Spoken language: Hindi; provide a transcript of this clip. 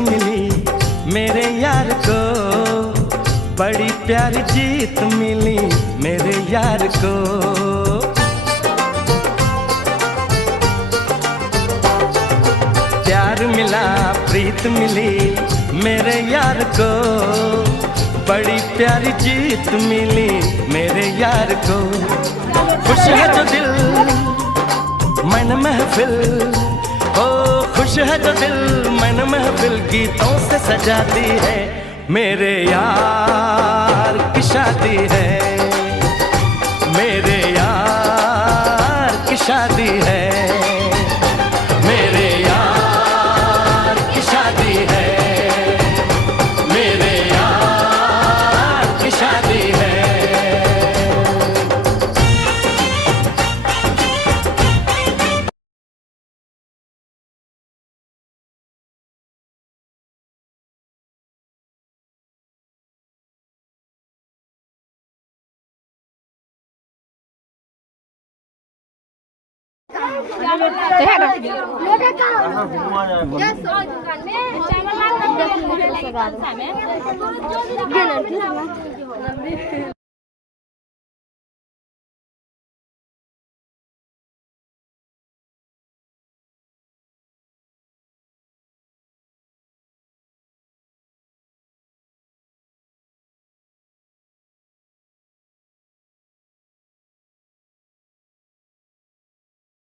मिली मेरे यार को, बड़ी प्यारी जीत मिली मेरे यार को। प्यार मिला प्रीत मिली मेरे यार को, बड़ी प्यारी जीत मिली मेरे यार को। खुश है जो दिल मन महफिल, ओ खुश है जो दिल मन महफिल, गीतों से सजाती है मेरे यार की शादी है, मेरे यार की शादी है, मेरे यार की शादी है, मेरे यार की शादी है। Yes,